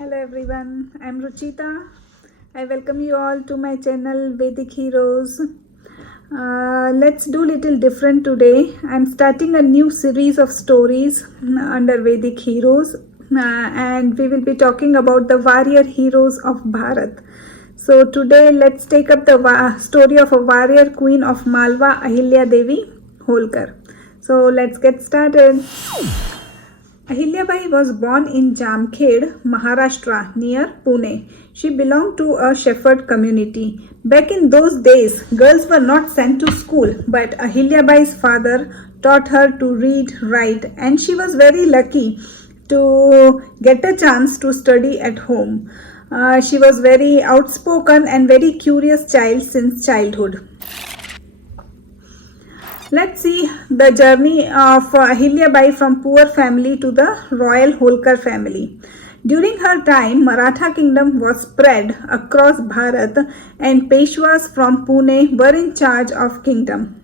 Hello everyone, I'm Ruchita. I welcome you all to my channel Vedic Heroes. Let's do little different today. I'm starting a new series of stories under Vedic Heroes, and we will be talking about the warrior heroes of Bharat. So today let's take up the story of a warrior queen of Malwa, Ahilya Devi Holkar. So let's get started. Ahilyabai was born in Jamkhed, Maharashtra, near Pune. She belonged to a shepherd community. Back in those days, girls were not sent to school, but Ahilyabai's father taught her to read, write, and she was very lucky to get a chance to study at home. She was very outspoken and very curious child since childhood. Let's see the journey of Ahilyabai from poor family to the royal Holkar family. During her time, Maratha kingdom was spread across Bharat and Peshwas from Pune were in charge of kingdom.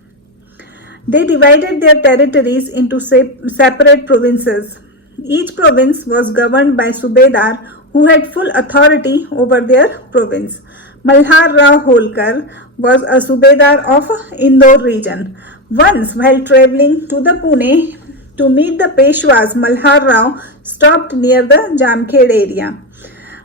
They divided their territories into separate provinces. Each province was governed by Subedar who had full authority over their province. Malhar Rao Holkar was a Subedar of Indore region. Once, while travelling to the Pune to meet the Peshwas, Malhar Rao stopped near the Jamkhed area.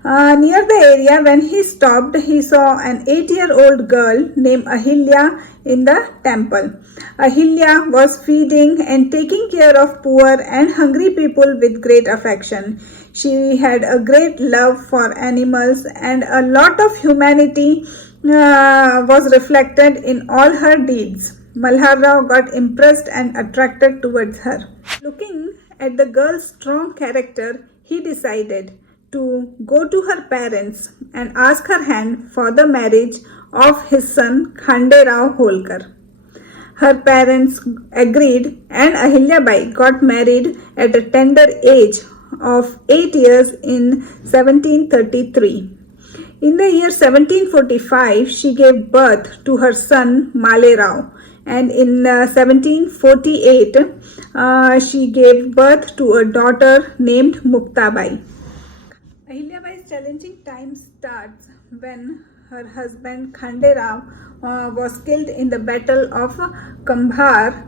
Near the area, when he stopped, he saw an 8-year-old girl named Ahilya in the temple. Ahilya was feeding and taking care of poor and hungry people with great affection. She had a great love for animals and a lot of humanity was reflected in all her deeds. Malhar Rao got impressed and attracted towards her. Looking at the girl's strong character, he decided to go to her parents and ask her hand for the marriage of his son Khande Rao Holkar. Her parents agreed and Ahilyabai got married at a tender age of 8 years in 1733. In the year 1745, she gave birth to her son Male Rao, and in 1748, she gave birth to a daughter named Muktabai. Ahilyabai's challenging time starts when her husband Khande Rao was killed in the Battle of Kambhar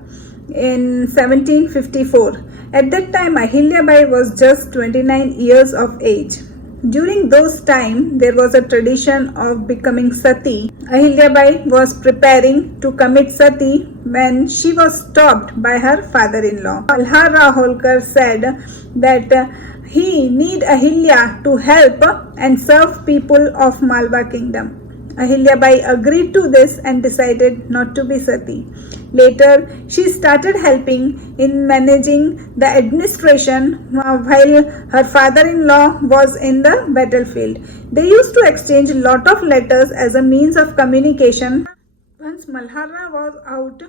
in 1754. At that time, Ahilyabai was just 29 years of age. During those time, there was a tradition of becoming Sati. Ahilyabai was preparing to commit Sati when she was stopped by her father-in-law. Malhar Rao Holkar said that he need Ahilya to help and serve people of Malwa kingdom. Ahilyabai agreed to this and decided not to be Sati. Later, she started helping in managing the administration while her father-in-law was in the battlefield. They used to exchange a lot of letters as a means of communication. Once Malhar Rao was out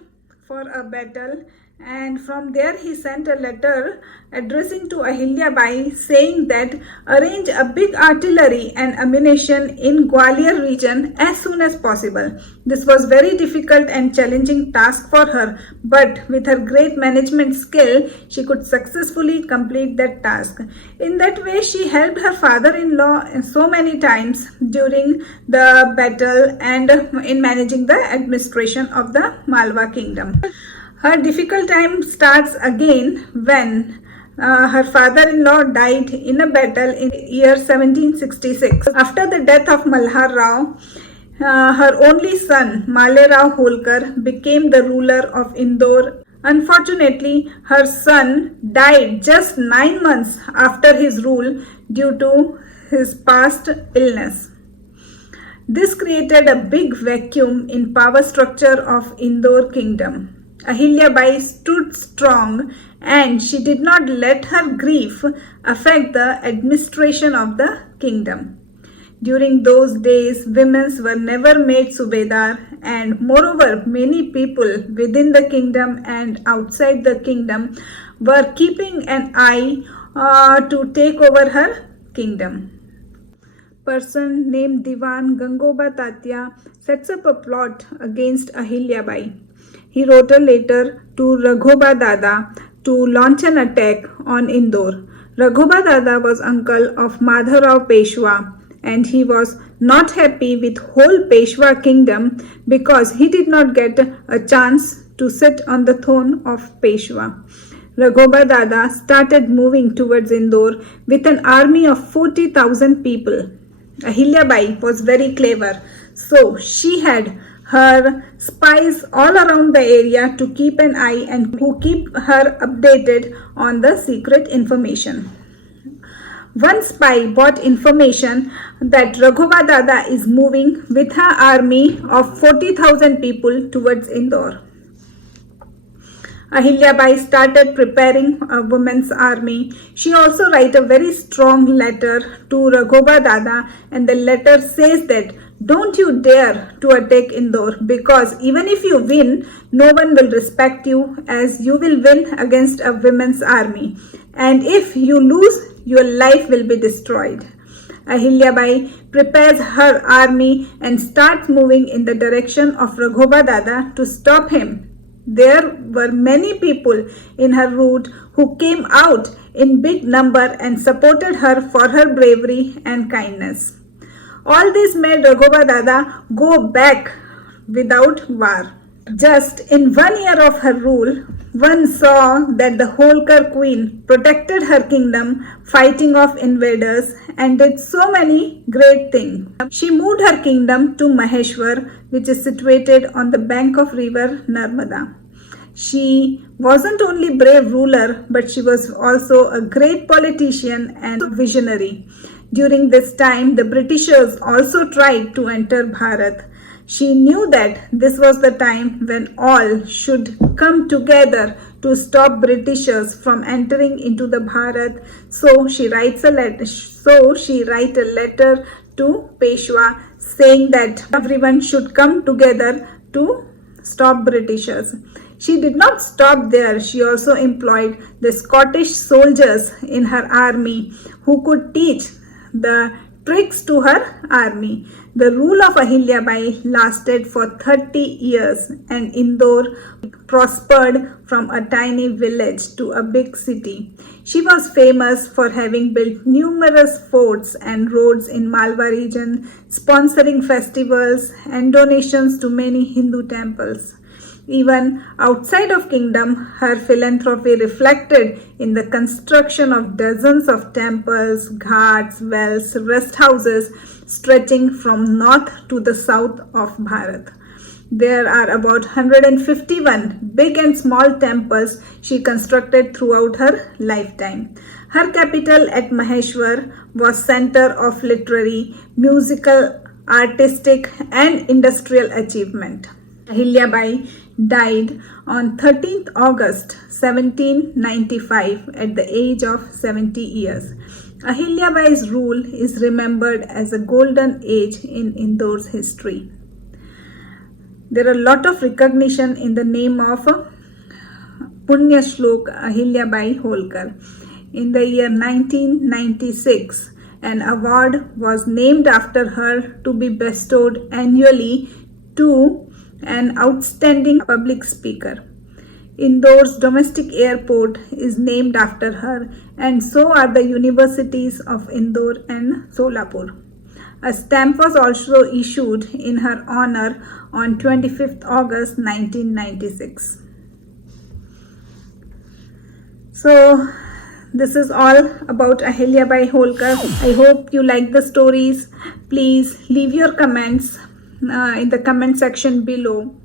for a battle, and from there he sent a letter addressing to Ahilyabai saying that arrange a big artillery and ammunition in Gwalior region as soon as possible. This was very difficult and challenging task for her, but with her great management skill, she could successfully complete that task. In that way, she helped her father-in-law so many times during the battle and in managing the administration of the Malwa kingdom. Her difficult time starts again when her father-in-law died in a battle in the year 1766. After the death of Malhar Rao, her only son Male Rao Holkar became the ruler of Indore. Unfortunately, her son died just 9 months after his rule due to his past illness. This created a big vacuum in power structure of Indore kingdom. Ahilyabai stood strong and she did not let her grief affect the administration of the kingdom. During those days, women were never made Subedar, and moreover, many people within the kingdom and outside the kingdom were keeping an eye to take over her kingdom. Person named Diwan Gangoba Tatya sets up a plot against Ahilyabai. He wrote a letter to Raghoba Dada to launch an attack on Indore. Raghuba Dada was uncle of Madhavrao Peshwa, and he was not happy with whole Peshwa kingdom because he did not get a chance to sit on the throne of Peshwa. Raghuba Dada started moving towards Indore with an army of 40,000 people. Ahilyabai was very clever, so she had her spies all around the area to keep an eye and who keep her updated on the secret information. One spy brought information that Raghuba Dada is moving with her army of 40,000 people towards Indore. Ahilyabai started preparing a women's army. She also wrote a very strong letter to Raghuba Dada, and the letter says that don't you dare to attack Indore, because even if you win, no one will respect you, as you will win against a women's army. And if you lose, your life will be destroyed. Ahilyabai prepares her army and starts moving in the direction of Raghuba Dada to stop him. There were many people in her route who came out in big number and supported her for her bravery and kindness. All this made Raghuba Dada go back without war. Just in 1 year of her rule, one saw that the Holkar queen protected her kingdom, fighting off invaders, and did so many great things. She moved her kingdom to Maheshwar, which is situated on the bank of river Narmada. She wasn't only brave ruler, but she was also a great politician and visionary. During this time, the Britishers also tried to enter Bharat. She knew that this was the time when all should come together to stop Britishers from entering into the Bharat. So she writes a letter. A letter to Peshwa saying that everyone should come together to stop Britishers. She did not stop there. She also employed the Scottish soldiers in her army who could teach the tricks to her army. The rule of Ahilyabai lasted for 30 years, and Indore prospered from a tiny village to a big city. She was famous for having built numerous forts and roads in Malwa region, sponsoring festivals and donations to many Hindu temples. Even outside of kingdom, her philanthropy reflected in the construction of dozens of temples, ghats, wells, rest houses stretching from north to the south of Bharat. There are about 151 big and small temples she constructed throughout her lifetime. Her capital at Maheshwar was center of literary, musical, artistic and industrial achievement. Ahilyabai died on 13th August 1795 at the age of 70 years. Ahilyabai's rule is remembered as a golden age in Indore's history. There are a lot of recognition in the name of Punya Shlok Ahilyabai Holkar. In the year 1996, an award was named after her to be bestowed annually to an outstanding public speaker. Indore's domestic airport is named after her, and so are the universities of Indore and Solapur. A stamp was also issued in her honor on 25th August 1996. So, this is all about Ahilyabai Holkar. I hope you like the stories. Please leave your comments in the comment section below.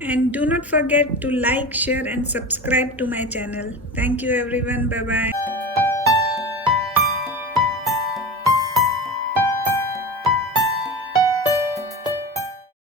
And do not forget to like, share and subscribe to my channel. Thank you everyone. Bye bye.